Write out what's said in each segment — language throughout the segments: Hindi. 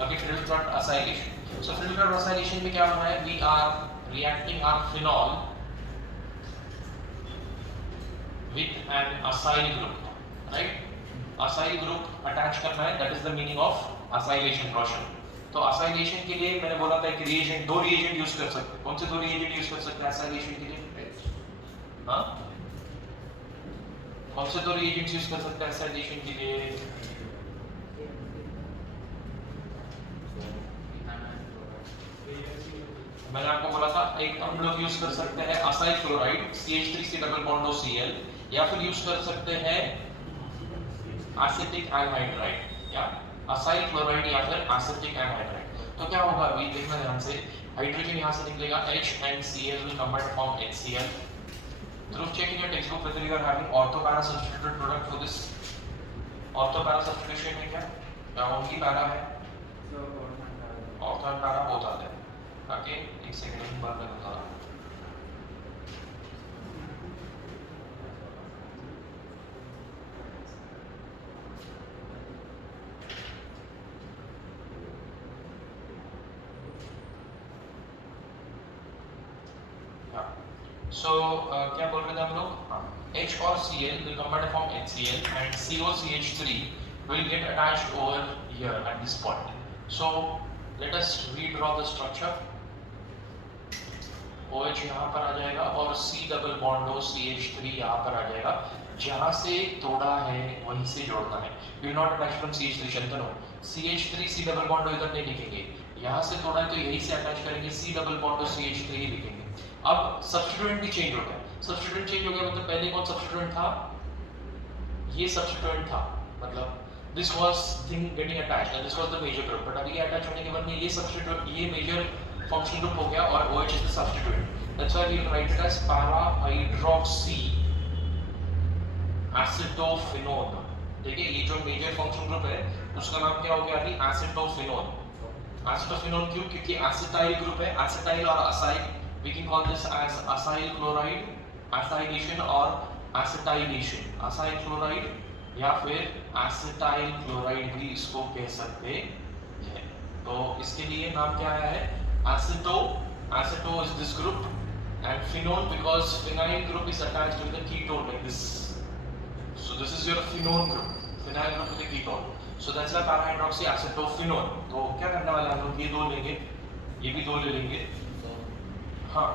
Okay, Friedel-Crafts acylation. So Friedel-Crafts acylation में क्या होना है? We are reacting our phenol with an acyl group, right? Acyl group attach करना है, that is the meaning of acylation Roshan. तो acylation के लिए मैंने बोला था एक reagent, दो reagent यूज कर सकते हैं. कौन से दो reagent यूज कर सकते हैं acylation के लिए? हाँ? कौन से दो reagents यूज कर सकते हैं acylation के लिए? मैंने आपको बोला था एक हम लोग यूज कर सकते हैं acyl chloride CH3 double bond OCl, या फिर यूज कर सकते हैं एसिटिक एनहाइड्राइड, या असाइल क्लोराइड या फिर एसिटिक एनहाइड्राइड. तो क्या होगा अभी देखना ध्यान से. हाइड्रोजन यहां से निकलेगा H and Cl will combine to form HCl. Dhruv, check in your textbook whether you are having ortho para substituted product for this. ortho para substitution में क्या only para है? ortho and para both आते हैं. ओके, एक सेकंड बाद में बता रहा हूँ. सो क्या बोल रहे थे हम लोग? हाँ, H और Cl will combine to form HCl and COCH3 will get attached over here at this point. So let us redraw the structure. OH यहाँ पर आ जाएगा और C double bond O CH3 यहाँ पर आ जाएगा. जहाँ से तोड़ा है वहीं से जोड़ना है. You will not attach from CH3 Shantanu. CH3 C double bond इधर नहीं लिखेंगे. यहाँ से तोड़ा है तो यहीं से अटैच करेंगे. C डबल बॉन्ड CH3 ही लिखेंगे. अब सब्स्टिट्यूएंट भी चेंज हो गया. सब्स्टिट्यूएंट चेंज हो गया मतलब पहले कौन सब्स्टिट्यूएंट था? ये सब्स्टिट्यूएंट था, मतलब this was thing getting attached and this was the major group. but अभी ये अटैच होने के बाद में ये सब्स्टिट्यूएंट, ये मेजर फंक्शनल ग्रुप हो गया और OH is the substituent. That's why we will write it as para hydroxy acetophenone. देखिए ये जो मेजर फंक्शनल ग्रुप है उसका नाम क्या हो गया अभी? acetophenone. acetophenone क्यों? क्योंकि acetyl ग्रुप है. acetyl और acyl, we can call this as acyl chloride, acylation और acetylation. acyl chloride या फिर acetyl chloride भी इसको कह सकते हैं. तो इसके लिए नाम क्या आया है? aceto. aceto is this group and phenone because phenyl group is attached with the ketone like this. So this is your phenone group, phenyl group with the ketone. So that's why para hydroxy acetophenone. तो क्या करने वाले हम लोग? ये दो लेंगे, ये भी दो ले लेंगे. हाँ,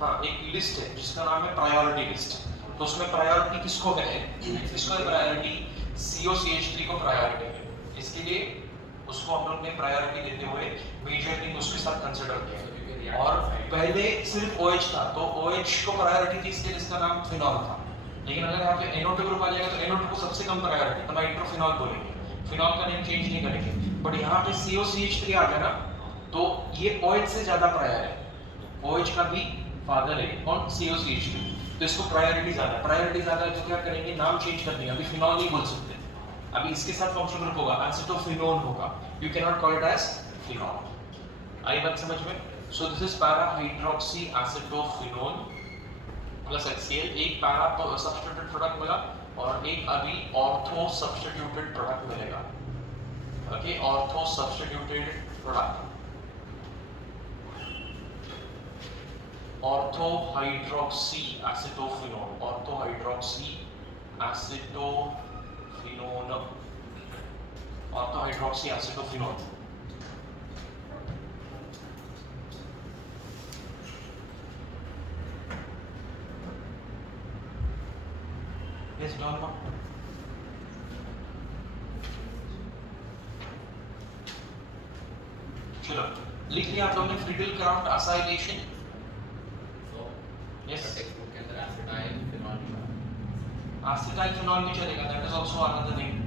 हाँ एक लिस्ट है जिसका नाम है प्रायोरिटी लिस्ट. तो उसमें प्रायोरिटी किसको है? किसको है प्रायोरिटी? COCH3 को प्रायोरिटी है. इसके लिए उसको हम लोग ने प्रायोरिटी देते हुए मेजर थिंग उसके साथ कंसीडर किया. और पहले सिर्फ OH था तो OH को प्रायोरिटी थी, इसलिए इसका नाम फिनॉल था. लेकिन अगर यहाँ पे NO2 ग्रुप आ जाएगा तो NO2 को सबसे कम प्रायोरिटी तो नाइट्रोफिनॉल बोलेंगे. फिनॉल का नेम चेंज नहीं करेंगे. बट यहाँ पे COCH3 आ गया ना तो ये OH से ज्यादा प्रायर है. OH का भी फादर है कौन? COCH3. तो इसको प्रायोरिटी ज्यादा है. प्रायोरिटी ज्यादा है तो क्या करेंगे? नाम चेंज कर देंगे. अभी फिनॉल नहीं बोल सकते, अभी इसके साथ फंक्शनल ग्रुप होगा एसिटोफिनोन होगा. You can not call it as phenol. आई बात समझ में? So this is para hydroxy acetophenone plus HCl. एक पैरा सब्स्टिट्यूटेड प्रोडक्ट मिला और एक अभी ऑर्थो सब्स्टिट्यूटेड प्रोडक्ट मिलेगा. Okay, ortho substituted product ortho hydroxy acetophenone. Ortho hydroxy acetophenone, ortho hydroxy acetophenone. Yes, Dharma. चलो लिख लिया आप लोगों ने Friedel Crafts acylation. Yes. Acetyl phenol भी चलेगा. That is also another name.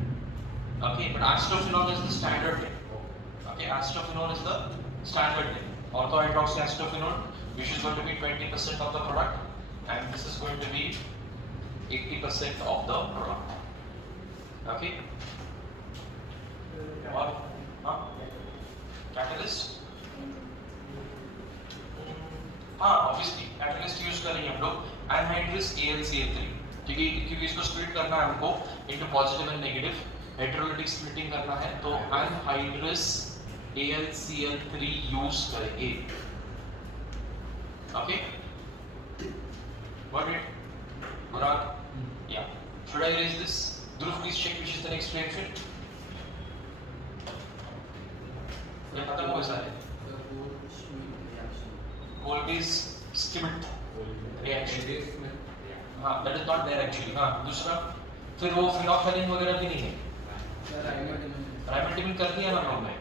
Okay, but acetophenol is the standard name. Okay, acetophenol is the standard name. Ortho hydroxy acetophenol, which is going to be 20% of the product, and this is going to be 80% of the product. Okay. और हाँ कैटलिस्ट. हाँ ऑब्वियसली कैटलिस्ट यूज करेंगे हम लोग. Anhydrous AlCl3. ठीक है, क्योंकि इसको स्प्लिट करना है हमको into positive and negative, heterolytic splitting करना है, तो एनहाइड्रस AlCl3 यूज करेंगे। Okay, got it? Murad? Yeah. Should I erase this? Dhruv, please check which is the next reaction. ये खत्म हो गया है। Colby's Schmidt reaction. हाँ, that is not there actually. हाँ, दूसरा फिर वो phenolphthalein वगैरह भी नहीं है। Trimethamine कर दिया ना हम लोग ने।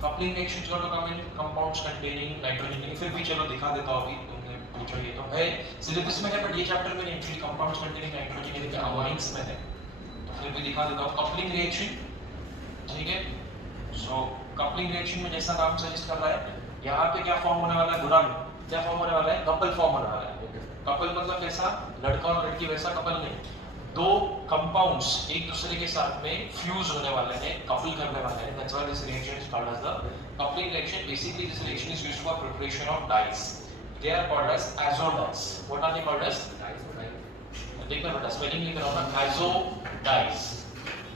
Coupling reactions got to come in compounds containing nitrogen, लेकिन फिर भी चलो दिखा देता हूँ अभी, तुमने पूछा ये तो है सिलेबस में है, बट ये चैप्टर में नहीं, एक्चुअली compounds containing nitrogen यानी कि amines में है, तो फिर भी दिखा देता हूँ। कपलिंग रिएक्शन, ठीक है। सो कपलिंग रिएक्शन में जैसा नाम सजेस्ट कर रहा है, यहाँ पे क्या फॉर्म होने वाला है बुरान, क्या फॉर्म होने वाला है, कपल फॉर्म होने वाला है। कपल मतलब कैसा, लड़का और लड़की वैसा कपल नहीं, दो कंपाउंड्स एक दूसरे के साथ में फ्यूज होने वाले हैं, कपल करने वाले हैं, that's why this reaction is called as the coupling reaction. Basically this reaction is used for preparation of dyes, they are called as azo dyes. What are they called as? देखना बेटा, स्पेलिंग लिख रहा हूं ना, azo dyes.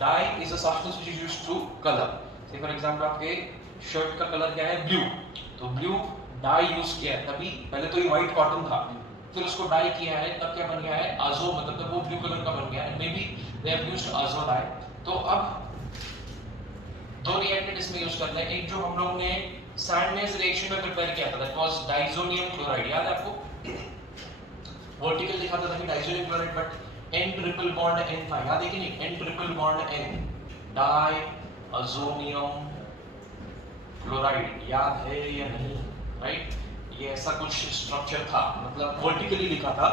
Dye is a substance which is used to colour. Say for example आपके शर्ट का कलर क्या है, ब्लू, तो ब्लू डाई यूज किया है, तभी पहले तो ये व्हाइट कॉटन था, फिर उसको डाई किया है, तब क्या बन गया है, आजो, मतलब तब वो ब्लू कलर का बन गया है, may be they have used आजो डाई। तो अब दो रिएक्टेंट इसमें यूज करते हैं, एक जो हम लोग ने सैंडनेस रिएक्शन में प्रिपेयर किया था, दैट वाज डाइजोनियम क्लोराइड, याद है आपको? वर्टिकल दिखाता था कि diazonium chloride, but N triple bond N था, याद है कि नहीं? N triple bond N, diazonium chloride, याद है या नहीं? राइट, ये ऐसा कुछ स्ट्रक्चर था, मतलब वर्टिकली लिखा था,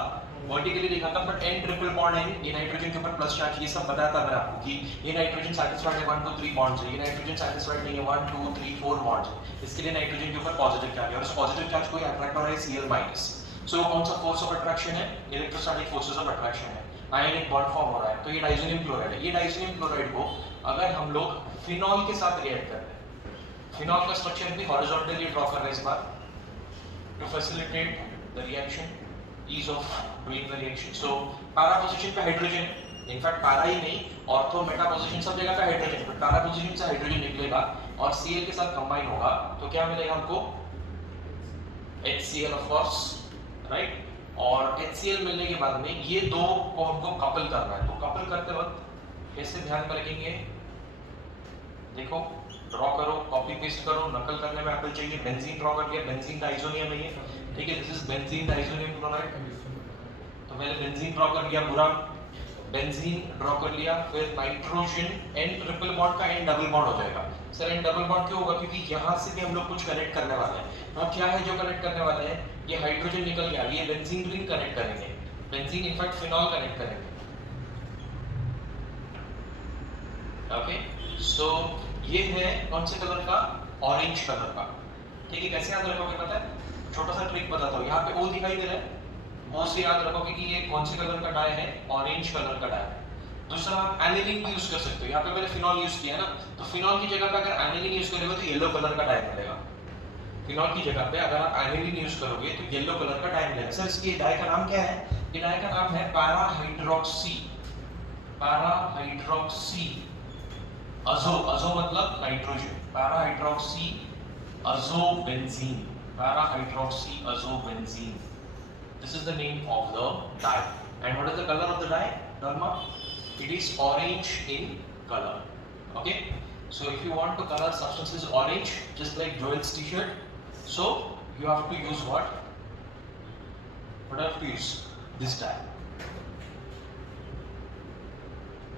but N triple bond N, ये नाइट्रोजन के ऊपर प्लस चार्ज, ये सब बताया था मैंने आपको कि ये नाइट्रोजन सैटिस्फाइड है 1 2 3 बॉन्ड्स है, ये नाइट्रोजन सैटिस्फाइड नहीं है 1 2 3 4 बॉन्ड्स है, इसके लिए नाइट्रोजन के ऊपर पॉजिटिव चार्ज है, और इस पॉजिटिव चार्ज को अट्रैक्ट हो रहा है Cl-। सो कौन सा फोर्स ऑफ अट्रैक्शन है? इलेक्ट्रोस्टैटिक फोर्सेस ऑफ अट्रैक्शन है, आयनिक बॉन्ड फॉर्म हो रहा है, तो ये डाइजोनियम क्लोराइड है। ये डाइजोनियम क्लोराइड को अगर हम लोग फिनॉल के साथ रिएक्ट करते हैं, फिनॉल का स्ट्रक्चर भी हॉरिजॉन्टली ड्रॉ कर रहे हैं इस बार, to facilitate the reaction, ease of doing the reaction. So para position पे हाइड्रोजन, इनफैक्ट para ही नहीं, ऑर्थो मेटा पोजीशन सब जगह पे हाइड्रोजन, बट para पोजीशन से हाइड्रोजन निकलेगा और Cl के साथ कंबाइन होगा, तो क्या मिलेगा हमको? HCl of course, right. और HCl मिलने के बाद में ये दो को हमको कपल करना है, तो कपल करते वक्त कैसे ध्यान में रखेंगे? देखो, ड्रॉ करो, कॉपी पेस्ट करो, नकल करने में अकल चाहिए। बेंजीन ड्रॉ कर लिया, बेंजीन डाइजोनियम है ये, ठीक है, this is benzene diazonium chloride, तो मैंने बेंजीन ड्रॉ कर लिया, पूरा बेंजीन ड्रॉ कर लिया, फिर नाइट्रोजन N ट्रिपल बॉन्ड का N डबल बॉन्ड हो जाएगा। सर N डबल बॉन्ड क्यों होगा? क्योंकि यहाँ से भी हम लोग कुछ कनेक्ट करने वाले हैं। अब क्या है जो कनेक्ट करने वाले हैं? ये हाइड्रोजन निकल गया, ये बेंजीन रिंग कनेक्ट करेंगे, बेंजीन इनफैक्ट फिनॉल कनेक्ट करेंगे। ओके, सो ये है कौन से कलर का? ऑरेंज कलर का, ठीक है। कैसे याद रखोगे पता है? छोटा सा ट्रिक बताता हूँ, यहाँ पे O दिखाई दे रहा है, O से याद रखोगे कि ये कौन से कलर का डाई है? ऑरेंज कलर का डाई है। दूसरा आप एनिलीन भी यूज कर सकते हो, यहाँ पे मैंने फिनॉल यूज किया है ना, तो फिनॉल की जगह पे अगर एनिलीन यूज करोगे तो येलो कलर का डाई मिलेगा। फिनॉल की जगह पे अगर आप एनिलीन यूज करोगे तो येलो कलर का डाई मिलेगा। सर इसकी डाई का नाम क्या है? ये डाई का नाम है पैरा हाइड्रोक्सी अजो, अजो मतलब nitrogen, para hydroxy azobenzene, para hydroxy azobenzene, this is the name of the dye. And what is the color of the dye, Dharma? It is orange in color. Okay, so if you want to color substances orange, just like Joel's t-shirt, so you have to use what do you have to use? This dye.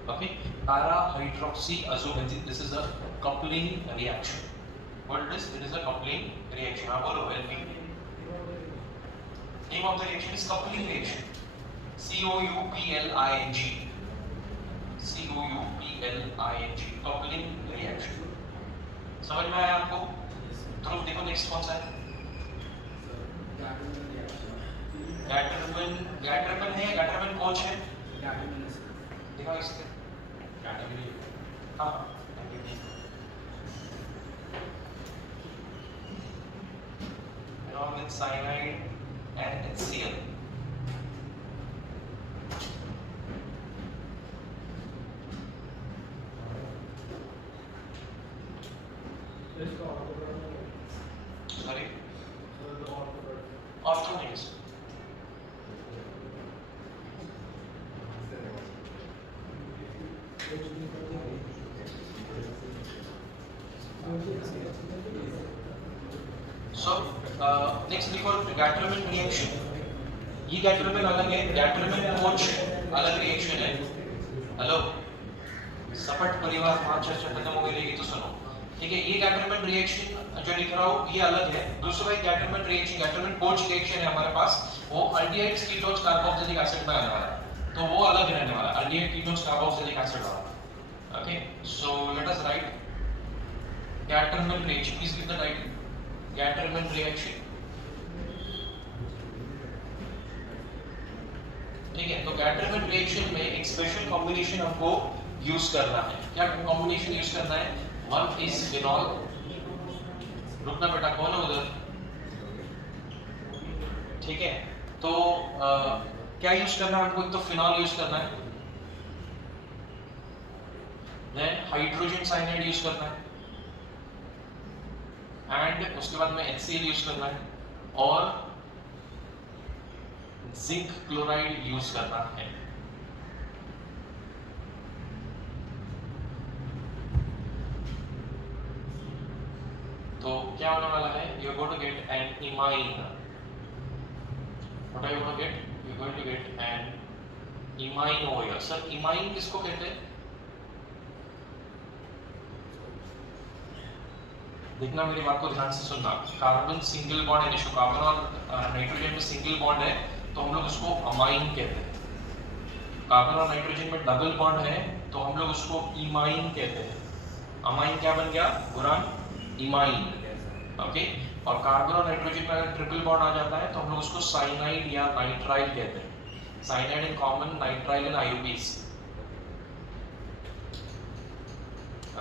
Okay, para hydroxy azobenzene, this is a coupling reaction. What it is? It is a coupling reaction. Now follow, help me. Name of the reaction is coupling reaction. COUPLING. COUPLING. Coupling reaction. समझ में आया आपको? ध्रुव देखो नेक्स्ट कौन सा है? गैटरमन है, गैटरमन कोच है। दिखाओ इसके। हाँ। Along with cyanide. So next देखो गैटरमैन रिएक्शन. ये गैटरमैन अलग है, गैटरमैन कोच अलग रिएक्शन है. हेलो, सपट परिवार पांच चर्चा खत्म हो गई तो सुनो. ठीक है, ये गैटरमैन रिएक्शन जो लिख रहा हूँ ये अलग है. दूसरा एक Gattermann reaction, Gattermann coach reaction है हमारे पास, वो अल्डिहाइड्स कीटोन्स कार्बोक्सिलिक एसिड में आने वाला है, तो वो अलग रहने वाला है, अल्डिहाइड कीटोन्स कार्बोक्सिलिक एसिड वाला. Okay, so let us right Gattermann reaction. Please give the title Gattermann reaction. ठीक है, तो गैटरमैन रिएक्शन में एक स्पेशल कॉम्बिनेशन हमको यूज करना है. क्या कॉम्बिनेशन यूज करना है? One is phenol. रुकना बेटा, कौन है उधर? ठीक है, तो क्या यूज करना है हमको? एक तो फिनॉल यूज करना है, देन हाइड्रोजन साइनाइड यूज करना है, एंड उसके बाद में HCl यूज करना है, और जिंक क्लोराइड यूज करना है. तो क्या होने वाला है? You are going to get an amine. What are you going to get? You are going to get an amine over here. Sir amine किसको कहते हैं? देखना, मेरी बात को ध्यान से सुनना. कार्बन सिंगल बॉन्ड है, निशु कार्बन और नाइट्रोजन में सिंगल बॉन्ड है तो हम लोग उसको अमाइन कहते हैं. कार्बन और नाइट्रोजन में डबल बॉन्ड है तो हम लोग उसको इमाइन कहते हैं. अमाइन क्या बन गया? बुरान. इमाइन. ओके, और कार्बन और नाइट्रोजन में अगर ट्रिपल बॉन्ड आ जाता है तो हम लोग उसको साइनाइड या नाइट्राइल कहते हैं. Cyanide in common, nitrile in IUPAC.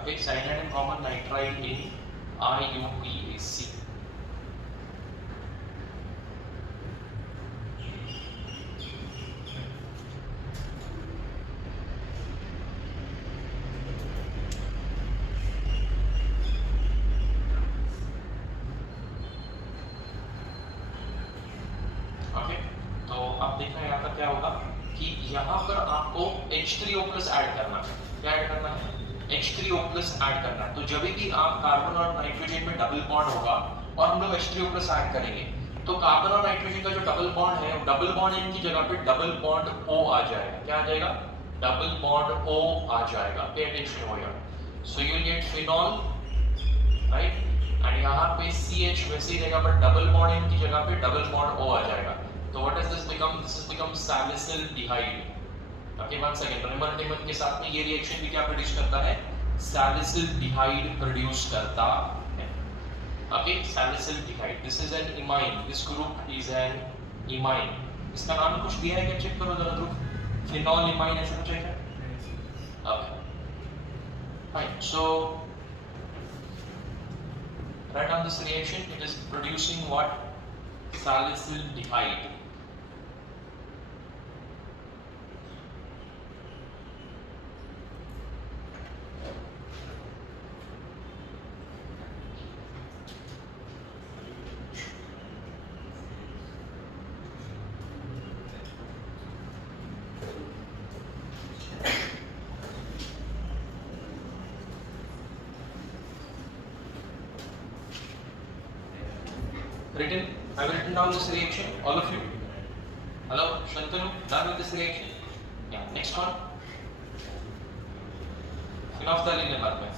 Okay, cyanide in common, nitrile in IUPAC. Okay, तो अब देखना यहाँ पर क्या होगा कि यहाँ पर आपको H3O+ ऐड करना है. क्या ऐड करना है? H3O+ ऐड करना है. तो जब भी आप कार्बन और नाइट्रोजन में डबल बॉन्ड होगा और हम लोग H3O+ ऐड करेंगे तो कार्बन और नाइट्रोजन का जो डबल बॉन्ड है, डबल बॉन्ड इन की जगह पे डबल बॉन्ड O आ जाएगा. क्या आ जाएगा? डबल बॉन्ड O आ जाएगा. पे अटेंशन हो गया. So you will get phenol, right, and यहाँ पे CH वैसे ही रहेगा बट डबल बॉन्ड इन की जगह पे डबल बॉन्ड O आ जाएगा. तो what is this become? This is become salicylaldehyde. Okay, one second. रिमन के साथ में ये रिएक्शन भी क्या प्रोड्यूस करता है? सैलिसिल्डिहाइड प्रोड्यूस करता है. Okay, salicylaldehyde. This is an imine. This group is an imine. इसका नाम कुछ दिया है क्या? चेक करो जरा ग्रुप. फिनॉल इमाइन ऐसा कुछ है क्या? Okay, fine. So write down this reaction. It is producing what? Salicylic. Written. I have written down this reaction. All of you. Hello, Shantanu. Done with this reaction? Yeah. Next one. Phenolphthalein है बाद में.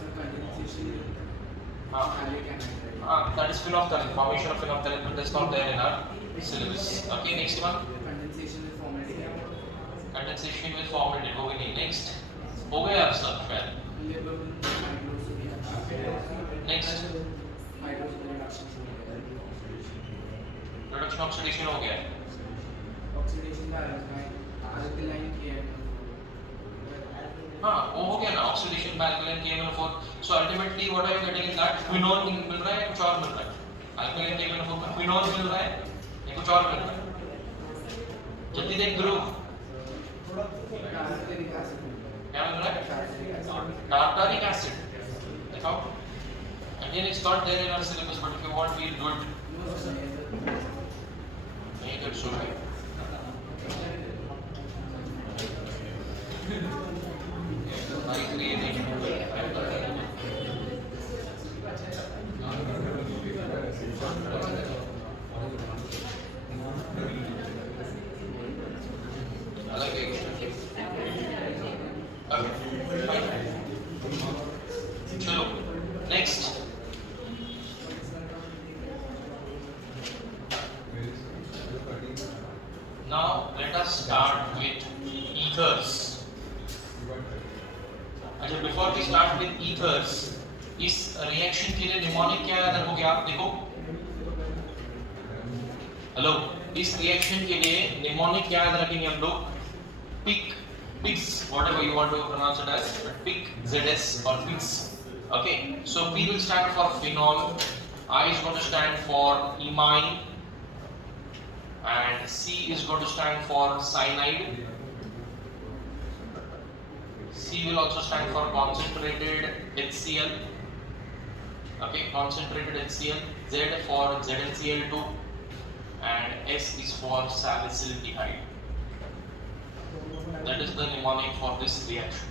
हाँ, that is phenolphthalein. Formation of phenolphthalein, but that's not there in our syllabus. Okay, next one. Condensation with formaldehyde. Condensation with formaldehyde. हो गई नहीं. Next. हो गया आप सब शायद. Next. Reduction oxidation हो गया. Oxidation का alkaline KN. हाँ, वो हो गया ना. Oxidation by alkaline KMnO4. So ultimately what are you getting is that phenol मिल रहा है या कुछ और मिल रहा है? Alkaline KMnO4 में phenol मिल रहा है या कुछ और मिल रहा है? जल्दी देख ध्रुव. Tartaric acid. क्या मिल रहा है? Tartaric acid. Tartaric acid. दिखाओ. Again, it's not there in our syllabus, but if you want, feel good. No, sir. नहीं कर सो रहे. भाई क्रिएट नहीं. Now let us start with ethers. अच्छा, before we start with ethers, इस रिएक्शन के लिए निमोनिक क्या याद रखोगे आप? देखो, हेलो, इस रिएक्शन के लिए निमोनिक क्या याद रखेंगे हम लोग? PIX, whatever you want to pronounce it as, but PIC, ZS or PIX. Okay, so P will stand for phenol, I is going to stand for imine, and C is going to stand for cyanide. C will also stand for concentrated HCl. Okay, concentrated HCl. Z for ZnCl2, and S is for salicylaldehyde. That is the mnemonic for this reaction.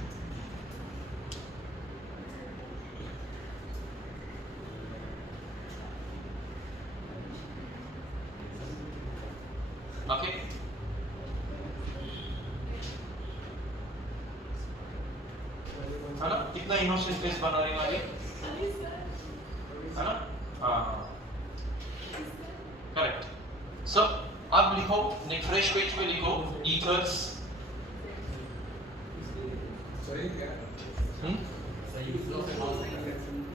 Okay. है ना? कितना इनोसेंट फेस बना रही हमारी, है ना? हाँ, करेक्ट. सो अब लिखो, फ्रेश पेज पे लिखो ethers. सही क्या? सही